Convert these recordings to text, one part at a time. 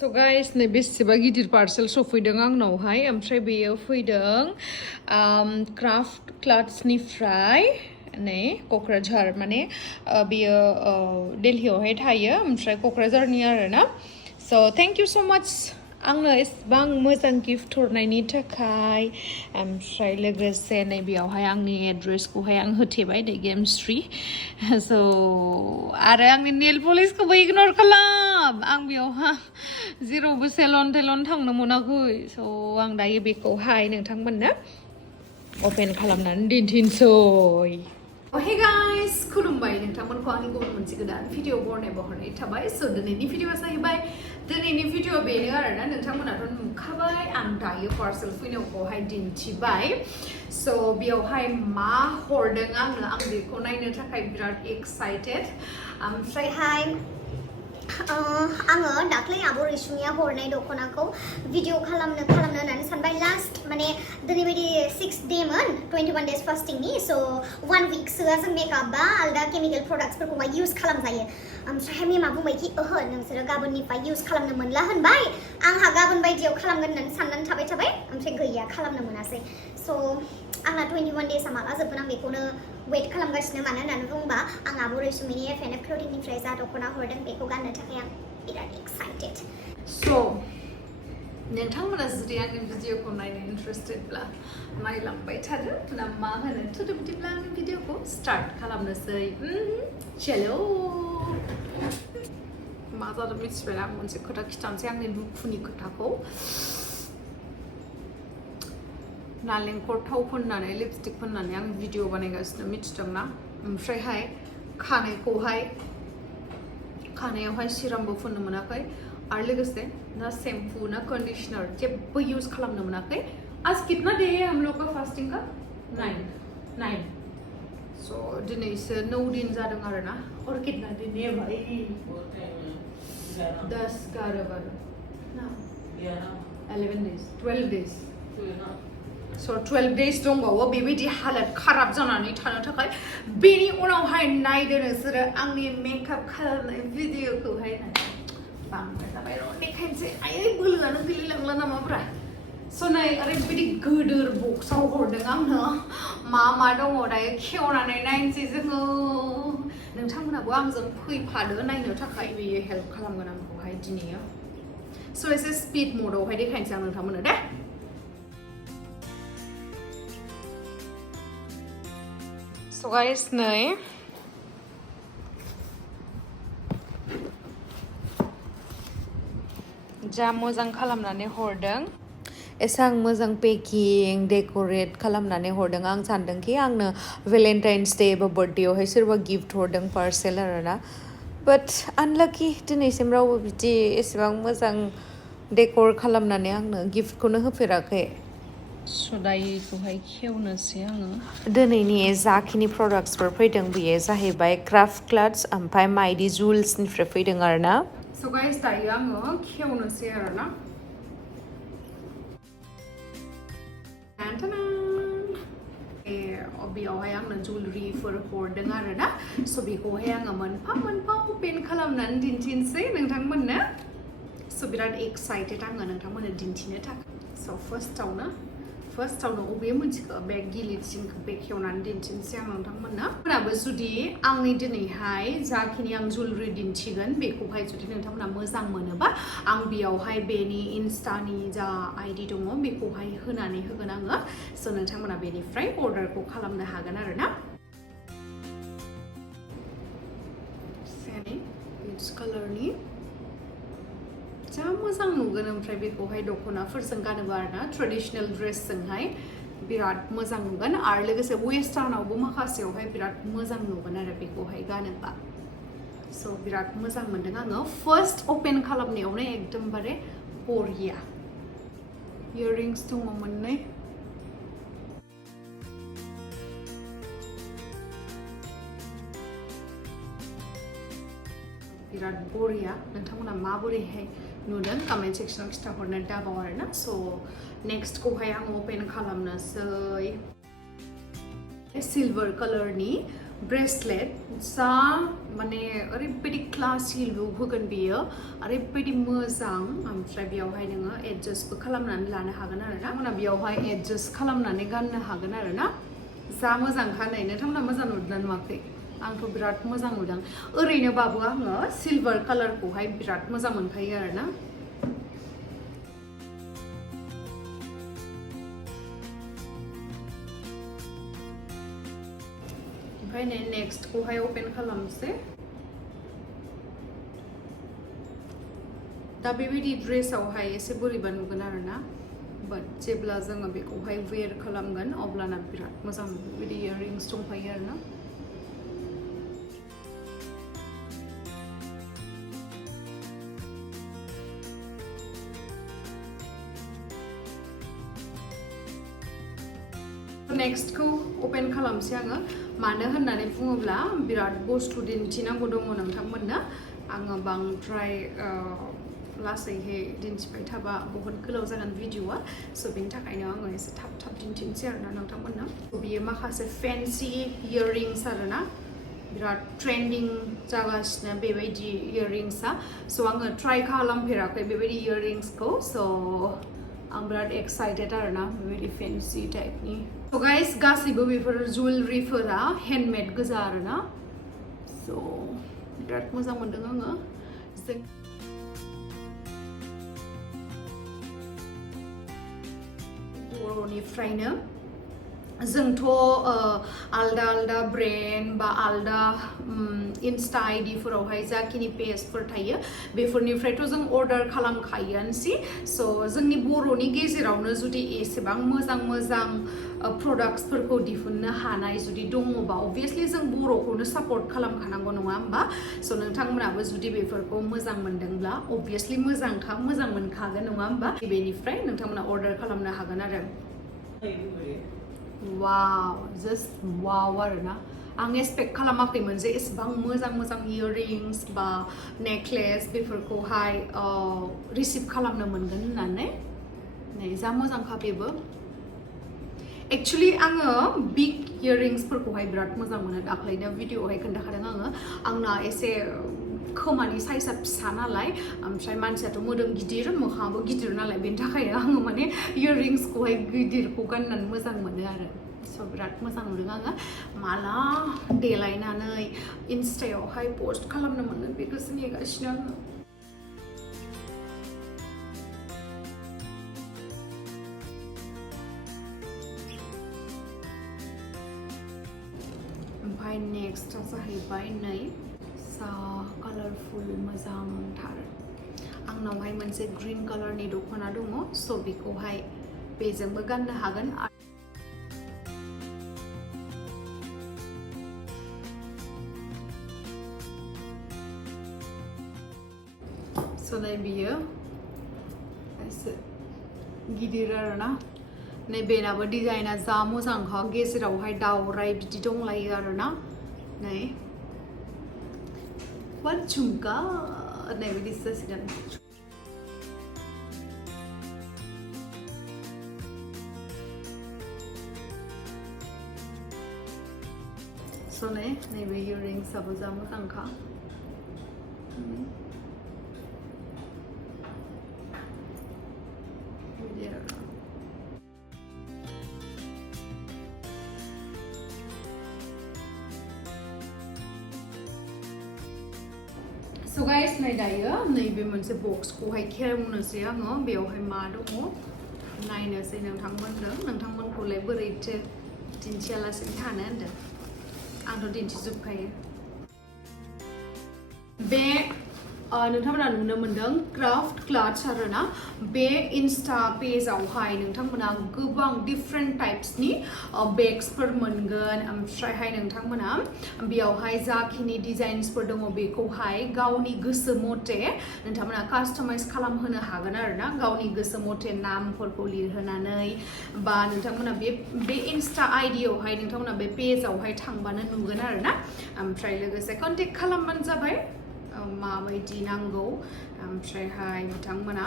So guys, नै बेसेबा गिदिर पार्सेल सफैदों आंनावहाय ओमफ्राय बेयो फैदों क्राफ्ट क्लाथ्सनिफ्राय नै क'क्राझार माने बेयो दिल्लीयावहाय थायो ओमफ्राय क'क्राझारनि आरोना स' थेंक इउ स' माच आंनो एसेबां मोजां गिफ्ट हरनायनि थाखाय ओमफ्राय लोगोसे नै बेयावहाय आंनि एड्रेसखौहाय आं होथेबाय दै गेमस्ट्री स' आरो आंनि नेल पलिसखौबो इगनर खालाम आं बेयावहा जेरावबो सेलन टेलन थांनो मोनाखै स' आं दायो बेखौहाय नोंथांमोननो अपेन खालामनानै दिन्थिनोसै हे गाइस खुलुमबाय नोंथांमोनखौ आंनि गुबुन मोनसे गोदान भिडिअ बरनाय थाबाय स' दिनैनि भिडिअआ जाहैबाय दिनैनि भिडिअ बेनो आरोना नोंथांमोनाथ' नुखाबाय आं दायो पार्सेल फैनायखौहाय दिन्थिबाय स' बेयावहाय मा हरदों आंनो आं बेखौ नायनो थाखाय बिराद एक्साइटेड ओमफ्रायहाय आङो दाख्लै आब' रैसुमिया हरनाय दख'नाखौ भिडिअ खालामनो होननानै सानबाय लास्ट माने दिनै बायदि 6 डेमोन 21 डेज फास्टिंनि स' 1 विकसोआ जों मेकआपबा आलदा केमिकेल प्रडाक्ट्सफोरखौ इउज खालामजायो ओमफ्रायहाय मेमा बुंबायखि ओहो नोंसोरो गाबोननिफ्राय इउज खालामनो मोनला होनबाय आंहा गाबोन बायदियाव खालामगोन होननानै साननानै थाबाय ओमफ्राय गैया खालामनो मोनासै स' आंना 21 डेजआ माला जोबगोन आं बेखौनो वेट खालामगासिनो मानो होननानै बुंबा आं आब' रैसुमिनि एफ&एफ क्लथिंनिफ्राय जा दख'ना हरदों बेखौ गाननो थाखाय आं बिराद एक्साइटेड स' नोंथांमोना जुदि आंनि भिडिअखौ नायनो इन्टारेस्टेडब्ला नायलांबाय थादो ना मा होनो थुदो बिदिब्ला आंनि भिडिअखौ स्टार्ट खालामनोसै चलो मा जादों मिथिबाय आं मोनसे खोथा खिथानोसै आंनि दुखुनि खोथाखौ नालेंखर थाव फोननानै लिपस्टिक फोननानै आं भिडिअ बानायगासिनो मिथिदोंना ओमफ्रायहाय खानायावहाय सिरामबो फुननो मोनाखै आरो लोगोसे ना शैम्पू ना कंडीशनर जेबो यूज खालामनो मोनाखै आज कितना डे है हम लोग का फास्टिंग का 9 सो दिनैसो 9 दिन जादों आरोना और कितना दिन है भाई 10 11 11 days 12 days So 12 days दंबावो बेबायदि हालत खराब जानानै थानो थाखाय बेनि उनावहाय नायदो नोंसोरो आंनि मेकआप खालामनाय भिडिअखौहाय बांद्राय जाबाय र' देखायनोसै आयै बोलोआनो गैलायलांला नामाब्रा स' नै ओरैबायदि गोदोर बक्सआव हरदों आंनो मा दङ दायो खेवनानै नायनोसै जोङो नोंथांमोनाबो आंजों फैफादो नायनो थाखाय बेयो हेल्प खालामगोन आंखौहाय दिनैयो स' एसे स्पिड मडआवहाय देखायनोसै आं नोंथांमोननो दे So guys, नै जा मोजां खालामनानै हरदों एसां मोजां पेकिं डेक'रेट खालामनानै हरदों आं सानदोंखि आंनो भेलेन्टाइन्स डे एबा बार्थडेआवहाय सोरबा गिफ्ट हरदों पार्सेल आरोना बाट आनलाकि दिनैसिम रावबो बिदि एसेबां मोजां डेक'र खालामनानै आंनो गिफ्टखौनो होफेराखै सदायखौहाय खेवनोसै आङो दिनैनि जाखिनि प्रडाक्ट्सफोर फैदों बेयो जाहैबाय क्राफ्ट क्लाथ्स ओमफ्राय माइडी जुवेल्सनिफ्राय फैदों आरोना स' गाइस दायो आङो खेवनोसै आरोना बेयावहाय आंनो जुवेलरिफोर हरदों आरोना स' बेखौहाय आङो मोनफा अपेन खालामनानै दिन्थिनोसै नोंथांमोननो स' बिराद एक्साइटेड आङो नोंथांमोननो दिन्थिनो थाखाय स' फार्स्टआवनो बबे मोनसेखौ बे गिलिरसिनखौ बेखेवनानै दिन्थिनोसै आं नोंथांमोनाबो जुदि आंनि दिनैहाय जाखिनि आं जुवेलरि दिन्थिगोन बेखौहाय जुदि नोंथांमोना मोजां मोनोबा आं बेयावहाय बेनि इन्स्टानि जा आइडि दङ बेखौहाय होनानै होगोन आङो स' नोंथांमोना बेनिफ्राय अर्डारखौ खालामनो हागोन आरोना पिच कालारनि जा मोजां नुगोन ओमफ्राय बेखौहाय दख'नाफोरजों गानोबा आरोना ट्रेडिशनेल ड्रेसजोंहाय बिराद मोजां नुगोन आरो लोगोसे वेस्टार्नावबो माखासेयावहाय बिराद मोजां नुगोन आरो बेखौहाय गानोबा स' बिराद मोजां मोनदों आङो फार्स्ट अपेन खालामनायावनो एकदमबारे बरिया इयाररिंस दङ मोननै बिराद बरिया नोंथांमोना माबोरैहाय नुदों कमेन्ट सेक्सनाव खिथाहरनो दाबाव आरोना स' नेक्स्टखौहाय आं अपेन खालामनोसै सिल्भार कालारनि ब्रेसलेट जा माने ओरैबायदि क्लासि लुक होगोन बेयो ओरैबायदि मोजां ओमफ्राय बेयावहाय नोङो एडजास्टबो खालामनानै लानो हागोन आरो ना उनाव बेयावहाय एडजास्ट खालामनानै गाननो हागोन आरो ना जा मोजांखा नै नोंथांमोना मोजां नुदोंना नुवाखै आंथ' बिराद मोजां नुदों ओरैनोबाबो आङो सिलभार कालारखौहाय बिराद मोजां मोनखायो आरो ना ओमफ्राय नेक्स्टखौहाय ओपन खालामसै दा बेबायदि ड्रेसावहाय एसे बोरैबा नुगोन आरो ना बाट जेब्ला जोङो बेखौहाय वेयर खालामगोन अब्लाना बिराद मोजां बेबायदि इयाररिंस दंफायो आरो ना नेक्स्टखौ ओपन खालामसै आङो मानो होननानै बुङोब्ला बिराद बुस्थु दिन्थिनांगौ दङ नोंथांमोननो आङो बांद्राय लासैहाय दिन्थिबाय थाबा बहुत गोलाव जागोन भिडिअआ स' बेनि थाखायनो आङो एसे थाब थाब दिन्थिनोसै आरोना नोंथांमोननो बियो माखासे फेन्सि इयाररिंस आरोना बिराद ट्रेन्डिं जागासिनो बेबायदि इयाररिंसआ स' आङो ट्राइ खालामफेराखै बेबायदि इयाररिंसखौ स' आं बिराद एक्साइटेड आरोना बेबायदि फेन्सि टाइपनि स' गाइस गासैबो बेफोर जुवेलरिफोरा हेन्डमेड गोजा आरोना स' बिराद मोजां मोनदों आङो जों बर'निफ्रायनो जोंथ' आलदा आलदा ब्रेन्ड बा आलदा इन्स्टा आइडिफोरावहाय जाखिनि पेजफोर थायो बेफोरनिफ्रायथ' जों अर्डार खालामखायोआनोसै स' जोंनि बर'नि गेजेरावनो जुदि एसेबां मोजां मोजां प्रडाक्ट्सफोरखौ दिहुननो हानाय जुदि दङबा अबभियासलि जों बर'खौनो सापर्ट खालामखानांगौ नङा होमबा स' नोंथांमोनाबो जुदि बेफोरखौ मोजां मोनदोंब्ला अबभियासलि मोजां मोनखागोन नङा होमबा बेनिफ्राय नोंथांमोना अर्डार खालामनो हागोन आरो वाव जस्ट वाव आरोना आं एक्सपेक्ट खालामाखैमोन जे एसेबां मोजां इयाररिंस बा नेकलेस बेफोरखौहाय रिसिभ खालामनो मोनगोन होननानै नै जा मोजांखा बेबो एक्चुअली आङो बिग इयाररिंसफोरखौहाय बिराद मोजां मोनो दाख्लैनो भिडिअआवहाय खोन्थाखादों आङो आंना एसे खोमानि साइजआ फिसा नालाय ओमफ्राय मानसियाथ' मोदोम गिदिर मोखाङाबो गिदिर नालाय बेनि थाखायनो आङो माने इयाररिंसखौहाय गिदिरखौ गाननानै मोजां मोनो आरो स' बिराद मोजां नुदों आङो माला देलायनानै इन्स्टायावहाय पस्ट खालामनो मोनो बेखौसो नेगासिनो आङो ओमफ्राय नेक्स्टआ जाहैबाय नै जा कालारफुल मोजांथार आंनावहाय मोनसे ग्रीन कालारनि दख'ना दङ स' बेखौहाय बेजोंबो गाननो हागोन स' नै बियो एसे गिदिर आरोना नै बेनाबो डिजाइना जा मोजांखा गेजेरावहाय दावराय बिदि दंलायो आरोना नै बाट झुमका नै बिदि जासिगोन स' नैबे इयाररिंसआबो जा मोजांखा So guys, नै दायो नैबे मोनसे बक्सखौहाय खेवनोसै आङो बेयावहाय मा दङ नायनोसै नोंथांमोनखौलाय बोरैथो दिन्थियालासिनो थानो होनदों आंथ' दिन्थिजोबखायो बे नोंथांमोना नुनो मोनदों क्राफ्ट क्लाथ्स आरोना बे इन्स्टा पेजावहाय नोंथांमोना गोबां डिफरेंट टाइप्सनि बेग्सफोर मोनगोन ओमफ्रायहाय नोंथांमोना बेयावहाय जाखिनि डिजाइन्सफोर दङ बेखौहाय गावनि गोसो मथे नोंथांमोना कास्टमाइज खालामहोनो हागोन आरोना गावनि गोसो मथे नामफोरखौ लिरहोनानै बा नोंथांमोना बे इन्स्टा आइडियावहाय नोंथांमोना बे पेजावहाय थांबानो नुगोन आरोना ओमफ्राय लोगोसे कन्टेक्ट खालामबानो जाबाय माबायदि नांगौ ओमफ्रायहाय बिथांमोना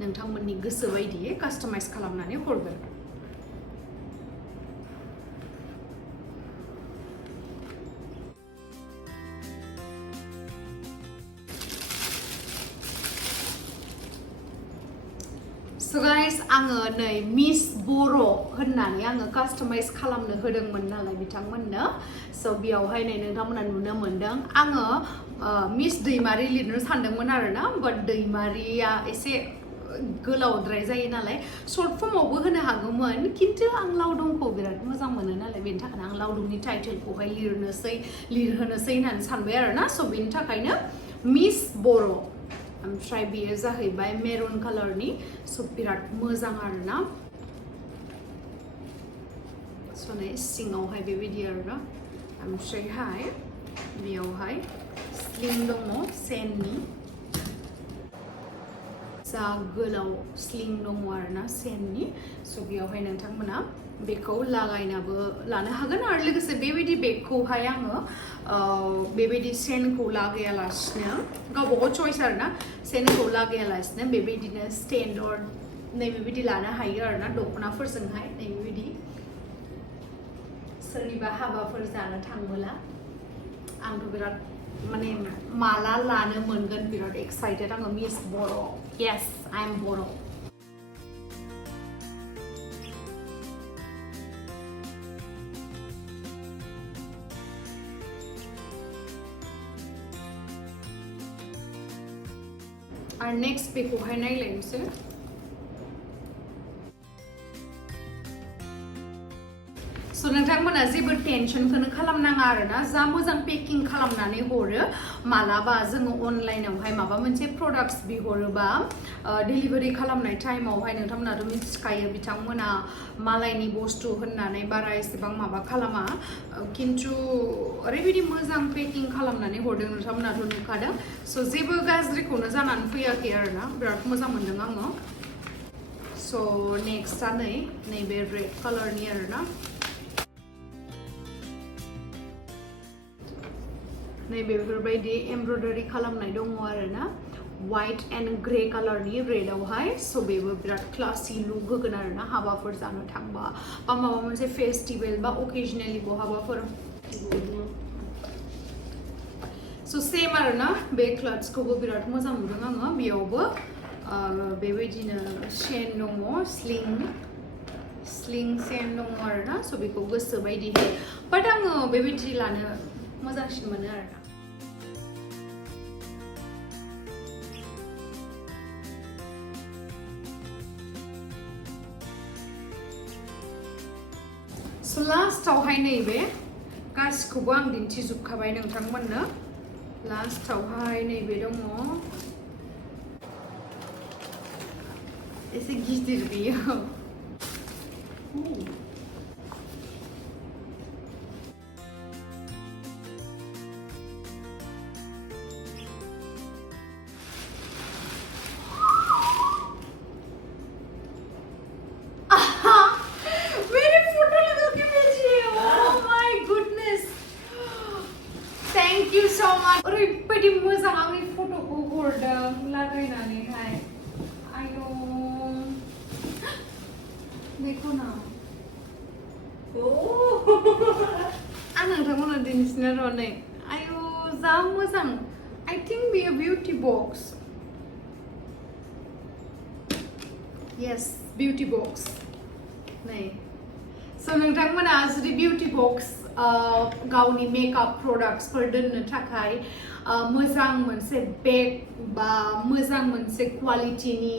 नोंथांमोननि गोसो बायदियै कास्टमाइज खालामनानै हरगोन So guys, आङो नै मिस बर' होननानै आङो कास्टमाइज खालामनो होदोंमोन नालाय बिथांमोननो so बेयावहाय नै नोंथांमोना नुनो मोनदों आङो मिस दैमारि लिरनो सानदोंमोन आरोना but दैमारिया एसे गोलावद्राय जायो नालाय शर्ट फर्मावबो होनो हागौमोन खिन्थु आं लावदुमखौ बिराद मोजां मोनो नालाय बेनि थाखायनो आं लावदुमनि टाइटेलखौहाय लिरहोनोसै होननानै सानबाय आरोना so बेनि थाखायनो मिस बर' ओमफ्राय बेयो जाहैबाय मेरुन कालारनि स' बिराद मोजां आरोना स' नै सिङावहाय बेबायदि आरोना ओमफ्रायहाय बेयावहाय स्लिम दङ सेननि जा गोलाव स्लिं दङ आरोना सेननि स' बेयावहाय नोंथांमोना बेखौ लागायनाबो लानो हागोन आरो लोगोसे बेबायदि बेगखौहाय आङो बेबायदि सेनखौ लागायालासिनो गावबागाव चइस आरोना सेनखौ लागायालासिनो बेबायदिनो स्टेन्डार्ड नै बेबायदि लानो हायो आरोना दख'नाफोरजोंहाय नै बेबायदि सोरनिबा हाबाफोर जानो थांबोला आंथ' बिराद माने माला लानो मोनगोन बिराद एक्साइटेड आङो मिस बर' yes I am बर' आरो नेक्स्ट बेखौहाय नायलायनोसै स' नोंथांमोना जेबो टेनसनखौनो खालामनाङा आरोना जा मोजां पेकिं खालामनानै हरो मालाबा जोङो अनलाइनावहाय माबा मोनसे प्रडाक्ट्स बिहरोबा डेलिभारि खालामनाय टाइमावहाय नोंथांमोनाथ' मिथिखायो बिथांमोना मालायनि बुस्थु होननानै बारा एसेबां माबा खालामा खिन्थु ओरैबायदि मोजां पेकिं खालामनानै हरदों नोंथांमोनाथ' नुखादों स' जेबो गाज्रिखौनो जानानै फैयाखै आरोना बिराद मोजां मोनदों आङो स' नेक्स्टआ नैबे रेड कालारनि आरोना नै बेफोरबायदि एमब्रयडारि खालामनाय दङ आरोना white and grey कालारनि रेडआवहाय स' बेबो बिराद क्लासि लुक होगोन आरोना हाबाफोर जानो थांबा बा माबा मोनसे फेस्टिभेल बा अकेजनेलि बहाबाफोर स' सेम आरोना बे क्लथ्सखौबो बिराद मोजां नुदों आङो बेयावबो बेबायदिनो चेन दङ स्लिं चेन दङ आरोना स' बेखौ गोसो बायदिहाय बाट आङो बेबायदि लानो मोजांसिन मोनो आरोना स' लास्टावहाय नैबे गासिखौबो आं दिन्थिजोबखाबाय नोंथांमोननो लास्टावहाय नैबे दङ एसे गिदिर बेयो ओरैबायदि मोजां आंनि फट'खौ हरदों लागायनानैहाय आयौ देखो ना आं नोंथांमोननो दिन्थिनो र' नै आयौ जा मोजां I think बेयो beauty box yes beauty box नै स' नोंथांमोना जुदि बिउटि बक्स गावनि मेकआप प्रडाक्ट्सफोर दोननो थाखाय मोजां मोनसे बेग बा मोजां मोनसे क्वालिटिनि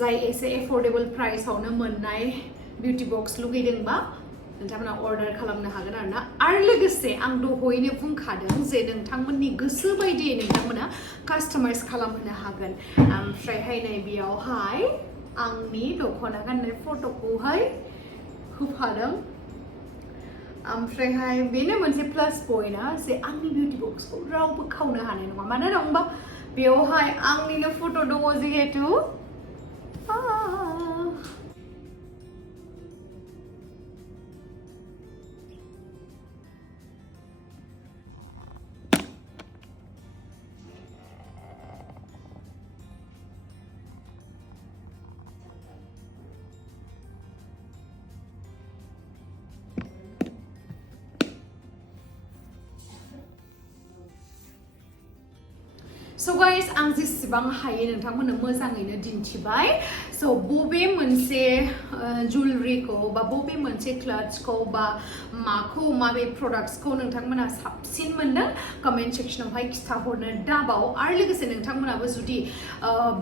जाय एसे एफर्डेबल प्राइसआवनो मोननाय बिउटि बक्स लुगैदोंबा नोंथांमोना अर्डार खालामनो हागोन आरोना आरो लोगोसे आं दहायनो बुंखादों जे नोंथांमोननि गोसो बायदियै नोंथांमोना कास्टमाइज खालामहोनो हागोन ओमफ्रायहाय नै बेयावहाय आंनि दख'ना गाननाय फट'खौहाय होफादों ओमफ्रायहाय बेनो मोनसे प्लास पइन्टआ जे आंनि बिउटि बक्सखौ रावबो खावनो हानाय नङा मानो होनबा बेयावहाय आंनिनो फट' दङ जिहेतु So guys, आं जेसेबां हायो नोंथांमोननो मोजाङैनो दिन्थिबाय। So बबे मोनसे ज्वेलरीखौ बा बबे मोनसे क्लथ्सखौ बा माखौ माबे प्रडाक्ट्सखौ नोंथांमोना साबसिन मोनदों कमेन्ट सेक्शनावहाय खिथाहरनो दाबाव आरो लोगोसे नोंथांमोनाबो जुदि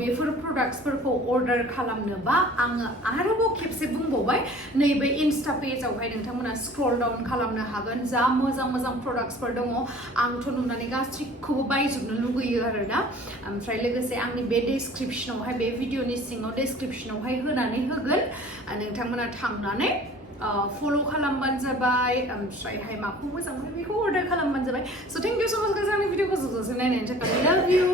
बेफोर प्रडाक्ट्सफोरखौ अर्डार खालामनोबा आङो आरोबाव खेबसे बुंबावबाय नैबे इनस्टा पेजआवहाय नोंथांमोना स्क्रल डाउन खालामनो हागोन जा मोजां मोजां प्रडाक्ट्सफोर दङ आंथ' नुनानै गासैखौबो बायजोबनो लुगैयो आरो ओमफ्राय लोगोसे आंनि बे डेसक्रिप्शनावहाय बे भिडिअनि सिङाव डेसक्रिप्शनावहाय होनानै होगोन नोंथांमोना थांनानै फल' खालामबानो जाबाय ओमफ्रायहाय माखौ मोजां मोनो बेखौ अर्डार खालामबानो जाबाय स' थेंक इउ स' माच गाइस आंनि भिडिअखौ जोबजासिम नायनायनि थाखाय लाभ इउ